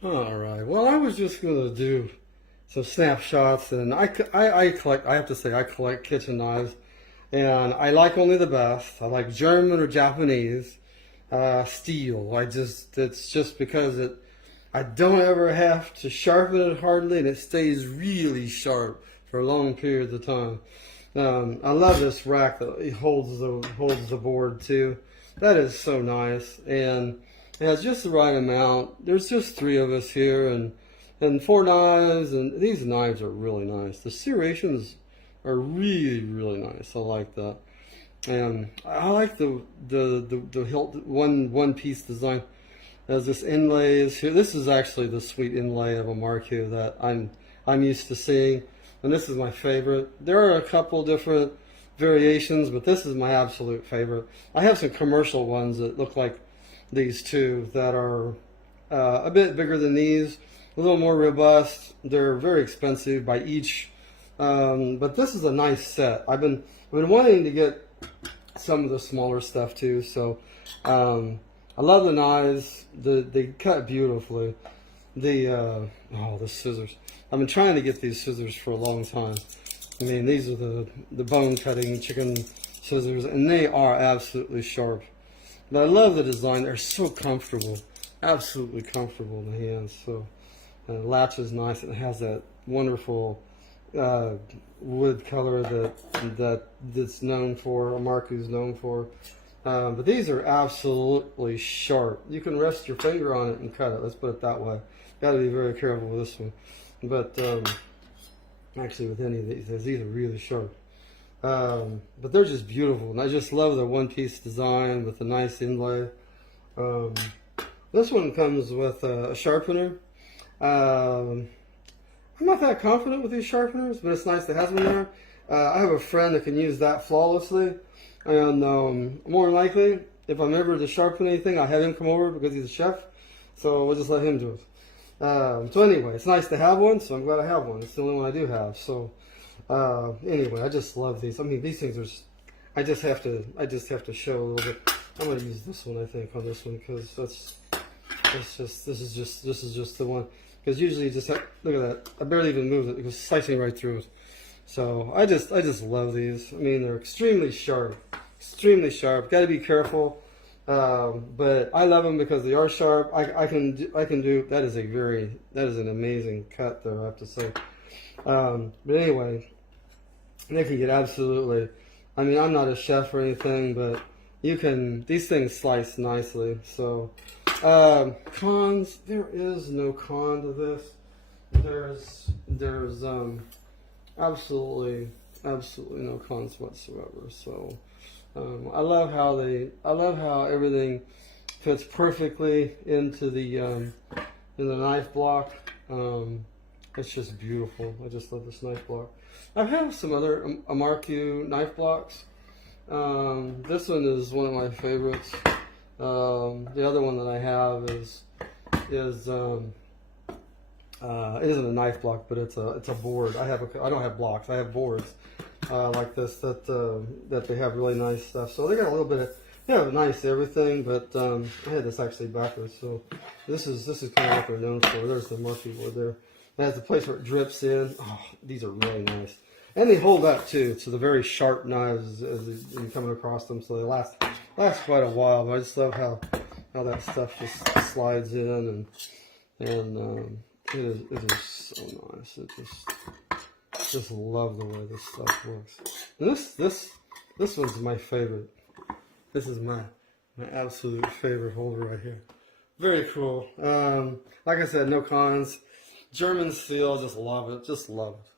All right. Well, I was just gonna do some snapshots, and I collect. I have to say, I collect kitchen knives, and I like only the best. I like German or Japanese steel. It's just because I don't ever have to sharpen it hardly, and it stays really sharp for long periods of time. I love this rack that it holds the board too. That is so nice, and it has just the right amount. There's just three of us here, and four knives, and these knives are really nice. The serrations are really nice. I like that, and I like the hilt one piece design. As this inlay is here. This is actually the sweet inlay of a iMarku that I'm used to seeing, and this is my favorite. There are a couple different variations, but this is my absolute favorite. I have some commercial ones that look like these two that are a bit bigger than these, a little more robust. They're very expensive by each, but this is a nice set. I've been wanting to get some of the smaller stuff too, so. I love the knives. They cut beautifully. The scissors. I've been trying to get these scissors for a long time. I mean, these are the bone cutting chicken scissors, and they are absolutely sharp. But I love the design. They're so comfortable, absolutely comfortable in the hands. So the latch is nice. It has that wonderful wood color that's known for. iMarku's known for. But these are absolutely sharp. You can rest your finger on it and cut it. Let's put it that way. Got to be very careful with this one. But actually, with any of these are really sharp. But they're just beautiful, and I just love the one-piece design with the nice inlay. This one comes with a sharpener. I'm not that confident with these sharpeners, but it's nice to have them there. I have a friend that can use that flawlessly. And more than likely, if I'm ever to sharpen anything, I have him come over because he's a chef. So we'll just let him do it. So anyway, it's nice to have one, so I'm glad I have one. It's the only one I do have. So anyway, I just love these. I mean, these things are just, I just have to show a little bit. I'm going to use this one, I think, on this one, because this is just the one. Because usually you just have, look at that. I barely even moved it. It goes slicing right through it. So I just love these. I mean, they're extremely sharp. Got to be careful, but I love them because they are sharp. I can do. That is an amazing cut, though, I have to say. But anyway, they can get absolutely. I mean, I'm not a chef or anything, but these things slice nicely. So cons. There is no con to this. There's absolutely no cons whatsoever. So I love how everything fits perfectly into the knife block. It's just beautiful. I just love this knife block. I have some other iMarku knife blocks. This one is one of my favorites. The other one that I have is it isn't a knife block, but it's a board. I don't have blocks. I have boards like this that they have really nice stuff. So they got a little bit of nice everything. But I had this actually backwards. So this is kind of what they're known for. There's the iMarku board there. It has the place where it drips in. Oh, these are really nice, and they hold up too. So the very sharp knives as you're coming across them, so they last quite a while. But I just love how that stuff just slides in and it is so nice. It just love the way this stuff works. And this one's my favorite. This is my absolute favorite holder right here. Very cool. Like I said, no cons. German steel, just love it. Just love it.